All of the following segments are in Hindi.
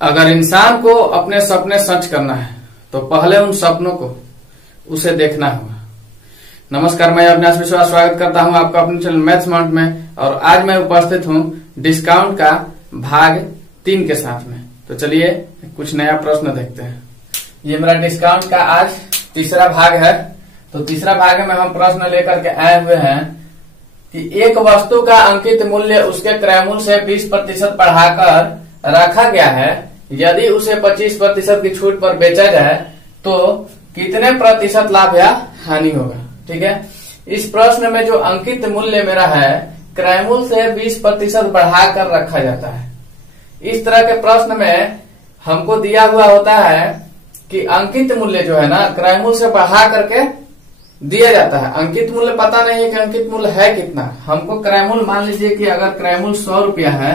अगर इंसान को अपने सपने सच करना है तो पहले उन सपनों को उसे देखना होगा। नमस्कार, मैं अविनाश विश्वास स्वागत करता हूं आपका अपने चैनल मैथ्स माउंट में। और आज मैं उपस्थित हूं डिस्काउंट का भाग 3 के साथ में। तो चलिए कुछ नया प्रश्न देखते हैं। ये मेरा डिस्काउंट का आज तीसरा भाग है। तो तीसरा भाग में हम प्रश्न लेकर के आए हुए हैं कि एक वस्तु का अंकित मूल्य उसके क्रय मूल्य से 20% बढ़ाकर रखा गया है। यदि उसे 25% की छूट पर बेचा जाए तो कितने प्रतिशत लाभ या हानि होगा। ठीक है, इस प्रश्न में जो अंकित मूल्य मेरा है क्रय मूल्य से 20% बढ़ाकर रखा जाता है। इस तरह के प्रश्न में हमको दिया हुआ होता है कि अंकित मूल्य जो है ना क्रय मूल्य से बढ़ा करके दिया जाता है। अंकित मूल्य पता नहीं है कि अंकित मूल्य है कितना। हमको क्रय मूल्य मान लीजिए कि अगर क्रय मूल्य 100 रुपया है,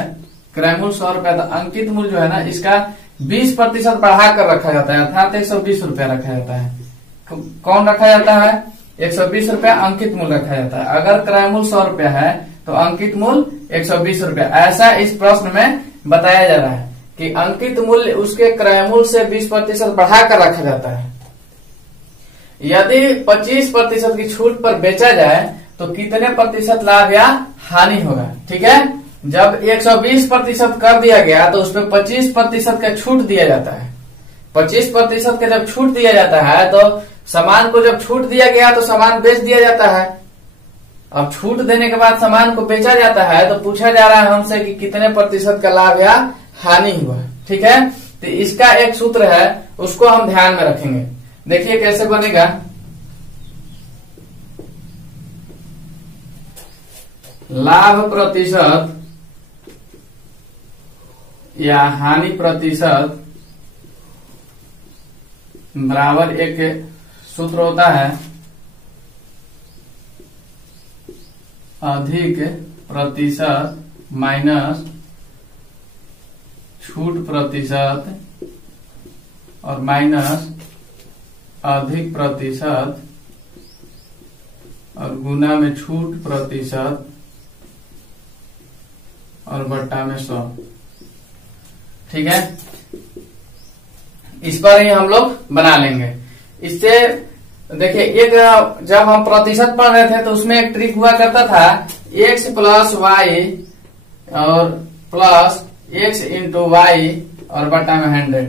क्रय मूल्य 100 रुपया, तो अंकित मूल्य जो है ना इसका 20% बढ़ाकर रखा जाता है, अर्थात 120 रुपया रखा जाता है। कौन रखा जाता है? 120 रुपया अंकित मूल्य रखा जाता है। अगर क्रय मूल्य 100 रुपया है तो अंकित मूल्य 120 रुपया। ऐसा इस प्रश्न में बताया जा रहा है कि अंकित मूल्य उसके क्रय मूल्य से 20% बढ़ाकर रखा जाता है। यदि 25% की छूट पर बेचा जाए तो कितने प्रतिशत लाभ या हानि होगा। ठीक है, जब 120% कर दिया गया तो उसपे 25% का छूट दिया जाता है। 25% का जब छूट दिया जाता है तो सामान को जब छूट दिया गया तो सामान बेच दिया जाता है। अब छूट देने के बाद सामान को बेचा जाता है तो पूछा जा रहा है हमसे कि कितने प्रतिशत का लाभ या हानि हुआ। ठीक है, तो इसका एक सूत्र है, उसको हम ध्यान में रखेंगे। देखिए कैसे बनेगा। लाभ प्रतिशत या हानि प्रतिशत बराबर एक सूत्र होता है अधिक प्रतिशत माइनस छूट प्रतिशत और माइनस अधिक प्रतिशत और गुना में छूट प्रतिशत और बट्टा में 100। ठीक है, इस पर ही हम लोग बना लेंगे। इससे देखिए एक जब हम प्रतिशत पढ़ रहे थे तो उसमें एक ट्रिक हुआ करता था, x प्लस वाई और प्लस x इंटू वाई और बटा में 100।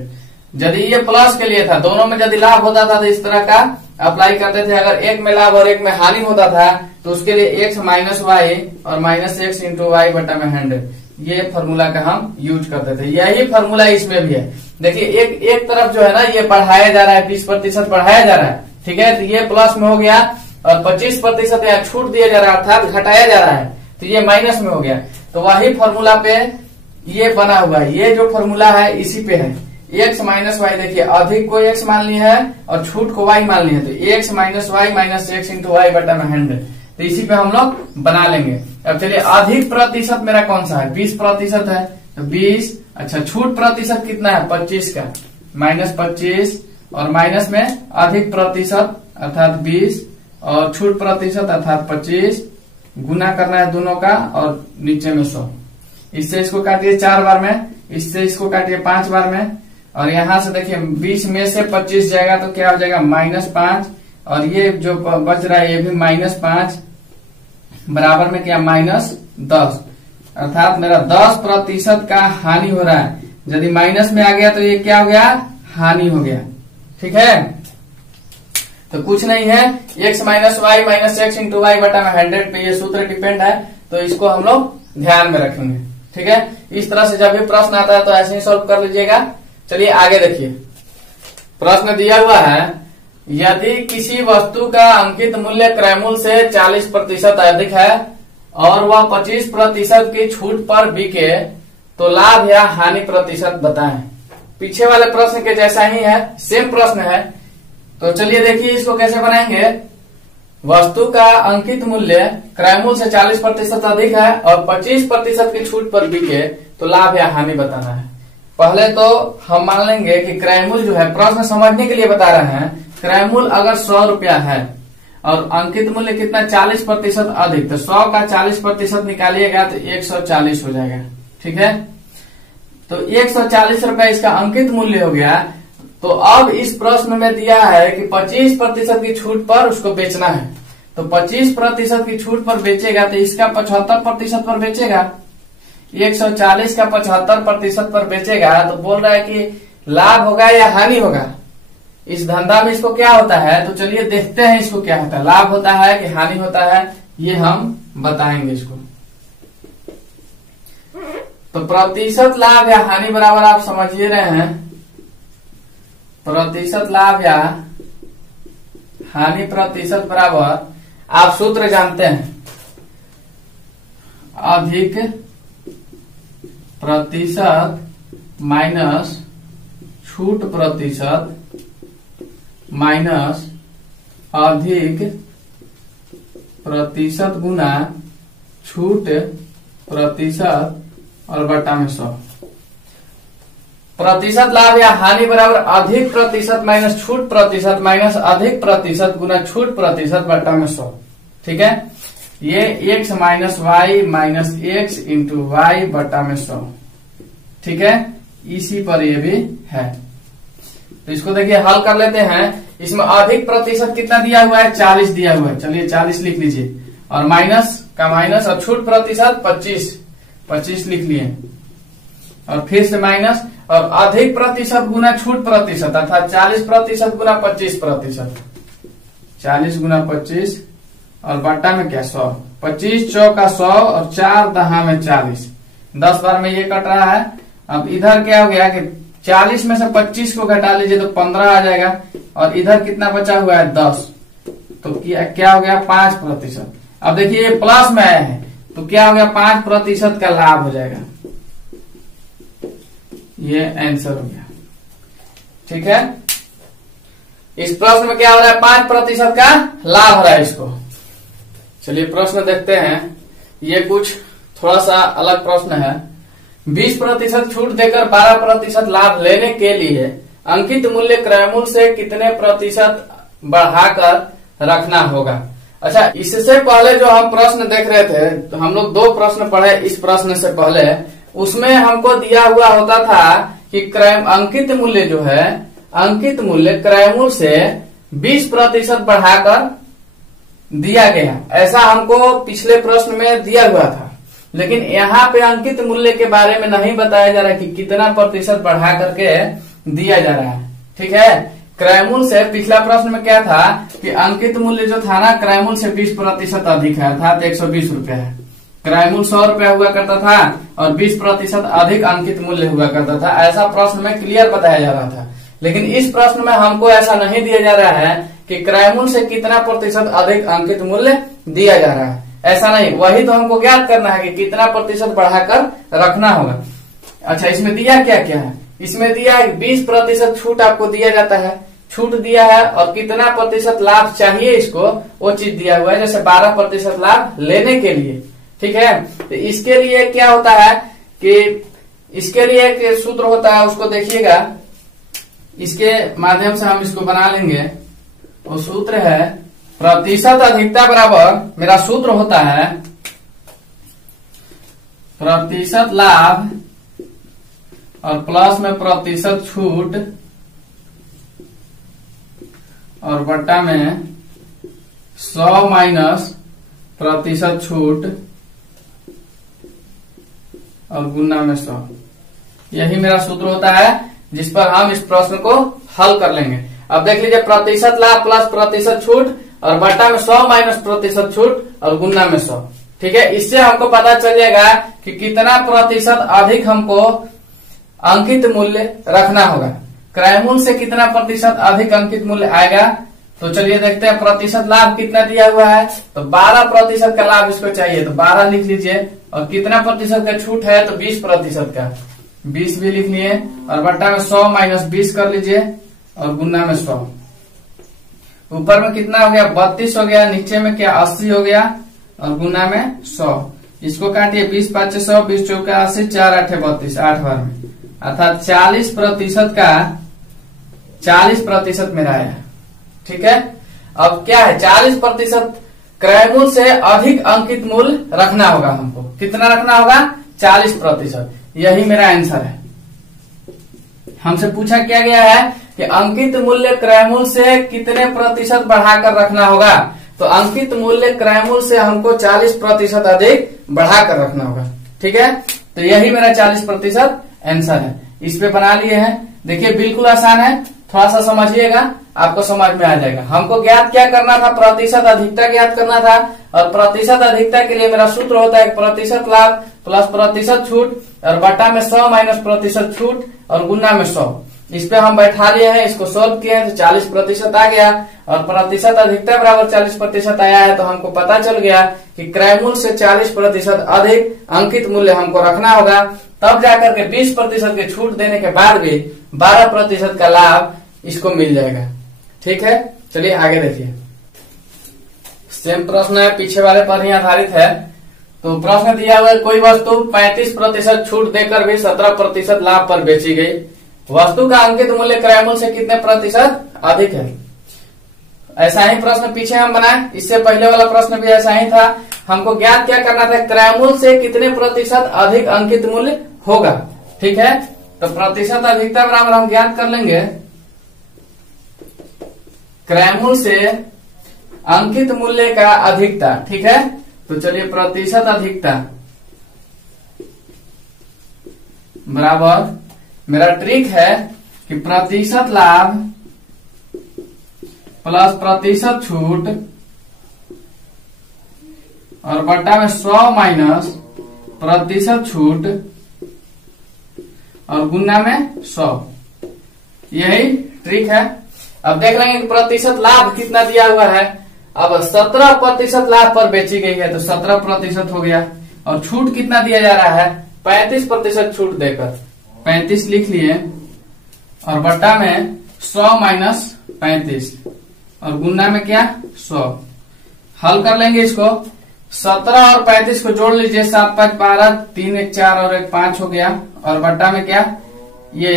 यदि ये प्लस के लिए था, दोनों में यदि लाभ होता था तो इस तरह का अप्लाई करते थे। अगर एक में लाभ और एक में हानि होता था तो उसके लिए x माइनस वाई और माइनस x इंटू वाई बटा में 100, ये फॉर्मूला का हम यूज करते थे। यही फॉर्मूला इसमें भी है। देखिए एक तरफ जो है ना ये बढ़ाया जा रहा है, 20% बढ़ाया जा रहा है। ठीक है, तो ये प्लस में हो गया और 25% यहाँ छूट दिया जा रहा है अर्थात घटाया जा रहा है, तो ये माइनस में हो गया। तो वही फॉर्मूला पे ये बना हुआ है। ये जो फॉर्मूला है इसी पे है। x माइनस वाई, देखिए अधिक को x मान ली है और छूट को y मान ली है, तो x minus Y minus x into Y बटा में 100। तो इसी पे हम लोग बना लेंगे। अब चलिए अधिक प्रतिशत मेरा कौन सा है? 20% है, तो 20। अच्छा, छूट प्रतिशत कितना है? 25 का, माइनस 25 और माइनस में अधिक प्रतिशत अर्थात 20 और छूट प्रतिशत अर्थात 25, गुना करना है दोनों का और नीचे में 100। इससे इसको काटिए 4 बार में, इससे इसको काटिए 5 बार में, और यहां से देखिए 20 में से 25 जाएगा तो क्या हो जाएगा? -5, और ये जो बच रहा है ये भी -5 बराबर में क्या? -10, अर्थात मेरा 10% का हानि हो रहा है। यदि माइनस में आ गया तो ये क्या हो गया? हानि हो गया। ठीक है, तो कुछ नहीं है, x minus Y minus X into Y बटा में 100 पे ये सूत्र डिपेंड है, तो इसको हम लोग ध्यान में रखेंगे। ठीक है, इस तरह से जब भी प्रश्न आता है तो ऐसे ही सॉल्व कर लीजिएगा। चलिए आगे देखिए, प्रश्न दिया हुआ है यदि किसी वस्तु का अंकित मूल्य क्रय मूल्य से 40% अधिक है और वह 25% की छूट पर बिके तो लाभ या हानि प्रतिशत बताएं। पीछे वाले प्रश्न के जैसा ही है, सेम प्रश्न है। तो चलिए देखिए इसको कैसे बनाएंगे। वस्तु का अंकित मूल्य क्रय मूल्य से 40% अधिक है और 25% की छूट पर बिके तो लाभ या हानि बताना है। पहले तो हम मान लेंगे कि क्रय मूल्य जो है, प्रश्न समझने के लिए बता रहे हैं, क्रय मूल्य अगर 100 रुपया है और अंकित मूल्य कितना 40% अधिक, तो 100 का 40% निकालिएगा तो 140 हो जाएगा। ठीक है, तो 140 रुपए इसका अंकित मूल्य हो गया। तो अब इस प्रश्न में दिया है कि 25% की छूट पर उसको बेचना है। तो 25% की छूट पर बेचेगा तो इसका 75% पर बेचेगा। 140 का 75% पर बेचेगा तो बोल रहा है कि लाभ होगा या हानि होगा। इस धंधा में इसको क्या होता है, तो चलिए देखते हैं इसको क्या होता है, लाभ होता है कि हानि होता है, ये हम बताएंगे इसको। तो प्रतिशत लाभ या हानि बराबर आप समझ ही रहे हैं, प्रतिशत लाभ या हानि प्रतिशत बराबर आप सूत्र जानते हैं, अधिक प्रतिशत माइनस छूट प्रतिशत माइनस अधिक प्रतिशत गुना छूट प्रतिशत और बटा में 100। प्रतिशत लाभ या हानि बराबर अधिक प्रतिशत माइनस छूट प्रतिशत माइनस अधिक प्रतिशत गुना छूट प्रतिशत बटा में 100। ठीक है, ये x minus Y minus X into Y बटा में 100। ठीक है, इसी पर ये भी है। तो इसको देखिए हल कर लेते हैं। इसमें अधिक प्रतिशत कितना दिया हुआ है, 40 दिया हुआ है। चलिए 40 लिख लीजिए, और माइनस का माइनस, और छूट प्रतिशत 25 लिख लिए, और फिर से माइनस, और अधिक प्रतिशत गुना छूट प्रतिशत अर्थात 40% गुना 25%, 40 गुना 25 और बट्टा में क्या 100, 25 चौका 100 और 4 दहा में 40, 10 बार में ये कट रहा है। अब इधर क्या हो गया कि 40 में से 25 को घटा लीजिए तो 15 आ जाएगा, और इधर कितना बचा हुआ है 10, तो क्या हो गया 5%। अब देखिए ये प्लस में आया है तो क्या हो गया 5% का लाभ हो जाएगा। ये आंसर हो गया। ठीक है, इस प्रश्न में क्या हो रहा है, 5% का लाभ हो रहा है इसको। चलिए प्रश्न देखते हैं, ये कुछ थोड़ा सा अलग प्रश्न है। 20% छूट देकर 12% लाभ लेने के लिए अंकित मूल्य क्रयमूल्य से कितने प्रतिशत बढ़ाकर रखना होगा। अच्छा, इससे पहले जो हम प्रश्न देख रहे थे, तो हम लोग 2 प्रश्न पढ़े इस प्रश्न से पहले, उसमें हमको दिया हुआ होता था कि अंकित मूल्य जो है, अंकित मूल्य क्रयमूल्य से 20% बढ़ाकर दिया गया, ऐसा हमको पिछले प्रश्न में दिया हुआ था। लेकिन यहाँ पे अंकित मूल्य के बारे में नहीं बताया जा रहा कि कितना प्रतिशत बढ़ा करके दिया जा रहा है। ठीक है, क्रयमूल्य से पिछला प्रश्न में क्या था कि अंकित मूल्य जो था ना, क्रयमूल्य से 20% अधिक है, अर्थात 120 रुपया है। क्रयमूल्य 100 रुपया हुआ करता था और 20% अधिक अंकित मूल्य हुआ करता था, ऐसा प्रश्न में क्लियर बताया जा रहा था। लेकिन इस प्रश्न में हमको ऐसा नहीं दिया जा रहा है कि क्रयमूल्य से कितना प्रतिशत अधिक अंकित मूल्य दिया जा रहा है, ऐसा नहीं। वही तो हमको ज्ञात करना है कि कितना प्रतिशत बढ़ाकर रखना होगा। अच्छा, इसमें दिया क्या क्या है, इसमें दिया 20% छूट आपको दिया जाता है, छूट दिया है, और कितना प्रतिशत लाभ चाहिए इसको वो चीज दिया हुआ है, जैसे 12% लाभ लेने के लिए। ठीक है, तो इसके लिए क्या होता है कि इसके लिए एक सूत्र होता है, उसको देखिएगा, इसके माध्यम से हम इसको बना लेंगे। वो सूत्र है प्रतिशत अधिकता बराबर, मेरा सूत्र होता है प्रतिशत लाभ और प्लस में प्रतिशत छूट और बट्टा में 100 माइनस प्रतिशत छूट और गुना में 100। यही मेरा सूत्र होता है जिस पर हम इस प्रश्न को हल कर लेंगे। अब देख लीजिए, प्रतिशत लाभ प्लस प्रतिशत छूट और बट्टा में 100 माइनस प्रतिशत छूट और गुना में 100। ठीक है, इससे हमको पता चल जाएगा कि कितना प्रतिशत अधिक हमको अंकित मूल्य रखना होगा। क्रयमूल्य से कितना प्रतिशत अधिक अंकित मूल्य आएगा, तो चलिए देखते हैं। प्रतिशत लाभ कितना दिया हुआ है, तो 12% का लाभ इसको चाहिए, तो 12 लिख लीजिए, और कितना प्रतिशत का छूट है, तो 20% का 20 भी लिख लिए, और बट्टा में 100 माइनस 20 कर लीजिए, और गुना में 100। ऊपर में कितना हो गया 32 हो गया, नीचे में क्या 80 हो गया, और गुना में 100। इसको काटिए, 20 5 100, 20 चौका 80, 4 8 32, 8 बार में, अर्थात 40% का 40% मेरा आया। ठीक है, अब क्या है 40% क्रयमूल्य से अधिक अंकित मूल्य रखना होगा हमको। कितना रखना होगा 40%, यही मेरा आंसर है। हमसे पूछा क्या गया है कि अंकित मूल्य क्रयमूल्य से कितने प्रतिशत बढ़ाकर रखना होगा। तो अंकित मूल्य क्रयमूल्य से हमको 40% अधिक बढ़ाकर रखना होगा। ठीक है, तो यही मेरा 40% आंसर है। इस पे बना लिए हैं। देखिए बिल्कुल आसान है, थोड़ा सा समझिएगा, आपको समझ में आ जाएगा। हमको ज्ञात क्या करना था, प्रतिशत अधिकता ज्ञात करना था। और प्रतिशत अधिकता के लिए मेरा सूत्र होता है प्रतिशत लाभ प्लस प्रतिशत छूट और बटा में 100 माइनस प्रतिशत छूट और गुना में 100। इस पे हम बैठा लिए हैं, इसको सोल्व किए हैं तो 40% आ गया और प्रतिशत अधिकता बराबर 40% आया है। तो हमको पता चल गया कि क्रयमूल्य से 40% अधिक अंकित मूल्य हमको रखना होगा, तब जाकर के 20% के छूट देने के बाद भी 12% का लाभ इसको मिल जाएगा। ठीक है, चलिए आगे देखिए। सेम प्रश्न है, पीछे वाले पर ही आधारित है। तो प्रश्न दिया हुआ है, कोई वस्तु 35% छूट देकर भी 17% लाभ पर बेची गई। वस्तु का अंकित मूल्य क्रयमूल्य से कितने प्रतिशत अधिक है। ऐसा ही प्रश्न पीछे हम बनाए, इससे पहले वाला प्रश्न भी ऐसा ही था। हमको ज्ञात क्या करना था, क्रयमूल्य से कितने प्रतिशत अधिक अंकित मूल्य होगा। ठीक है, तो प्रतिशत अधिकता बराबर हम ज्ञात कर लेंगे क्रयमूल्य से अंकित मूल्य का अधिकता। ठीक है, तो चलिए प्रतिशत अधिकता बराबर मेरा ट्रिक है कि प्रतिशत लाभ प्लस प्रतिशत छूट और बटा में 100 माइनस प्रतिशत छूट और गुना में 100। यही ट्रिक है। अब देख लेंगे कि प्रतिशत लाभ कितना दिया हुआ है। अब 17% लाभ पर बेची गई है तो 17% हो गया और छूट कितना दिया जा रहा है, 35% छूट देकर 35 लिख लिए और बट्टा में 100 माइनस 35 और गुना में क्या 100। हल कर लेंगे इसको, 17 और 35 को जोड़ लीजिए, 7 5 12, 3 1 4 और 1 5 हो गया और बट्टा में क्या, ये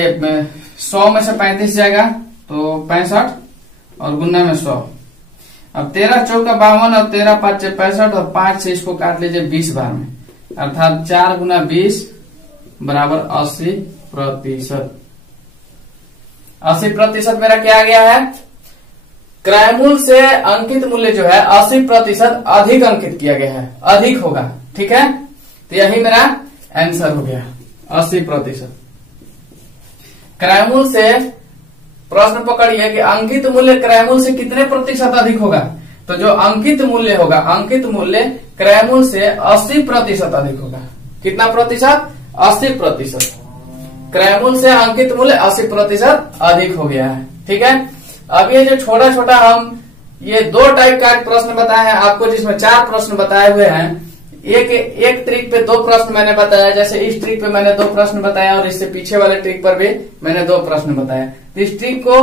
100 में से 35 जाएगा तो 65 और गुना में 100। अब 13 चौका 52 और 13 5 65 और 5 से इसको काट लीजिए 20 बार में, अर्थात 4 गुना 20 बराबर 80%। 80% मेरा क्या आ गया है, क्रयमूल्य से अंकित मूल्य जो है 80% अधिक अंकित किया गया है, अधिक होगा। ठीक है, तो यही मेरा आंसर हो गया 80%। क्रयमूल्य से प्रश्न पकड़िए कि अंकित मूल्य क्रयमूल्य से कितने प्रतिशत अधिक होगा। तो जो अंकित मूल्य होगा, अंकित मूल्य क्रयमूल्य से 80% अधिक होगा। कितना प्रतिशत, 80%। क्रयमूल्य से अंकित मूल्य 80% अधिक हो गया है। ठीक है, अब ये जो छोटा छोटा हम ये 2 टाइप का प्रश्न बताए हैं आपको, जिसमें 4 प्रश्न बताए हुए हैं। एक ट्रिक पे 2 प्रश्न मैंने बताया, जैसे इस ट्रिक पे मैंने 2 प्रश्न बताया और इससे पीछे वाले ट्रिक पर भी मैंने 2 प्रश्न बताया। तो इस ट्रिक को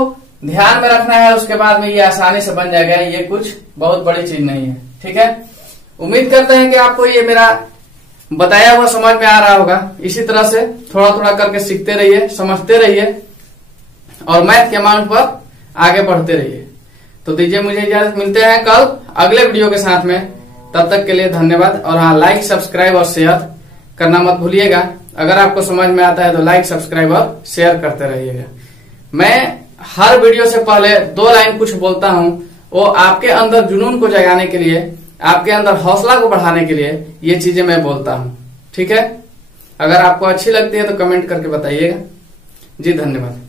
ध्यान में रखना है, उसके बाद में ये आसानी से बन जाएगा। ये कुछ बहुत बड़ी चीज नहीं है। ठीक है, उम्मीद करते हैं कि आपको ये मेरा बताया हुआ समझ में आ रहा होगा। इसी तरह से थोड़ा थोड़ा करके सीखते रहिए, समझते रहिए और मैथ के अमाउंट पर आगे बढ़ते रहिए। तो दीजिए मुझे इजाजत, मिलते हैं कल अगले वीडियो के साथ में। तब तक के लिए धन्यवाद। और हाँ, लाइक सब्सक्राइब और शेयर करना मत भूलिएगा। अगर आपको समझ में आता है तो लाइक सब्सक्राइब और शेयर करते रहिएगा। मैं हर वीडियो से पहले 2 लाइन कुछ बोलता हूँ, वो आपके अंदर जुनून को जगाने के लिए, आपके अंदर हौसला को बढ़ाने के लिए ये चीजें मैं बोलता हूँ। ठीक है, अगर आपको अच्छी लगती है तो कमेंट करके बताइएगा। जी धन्यवाद।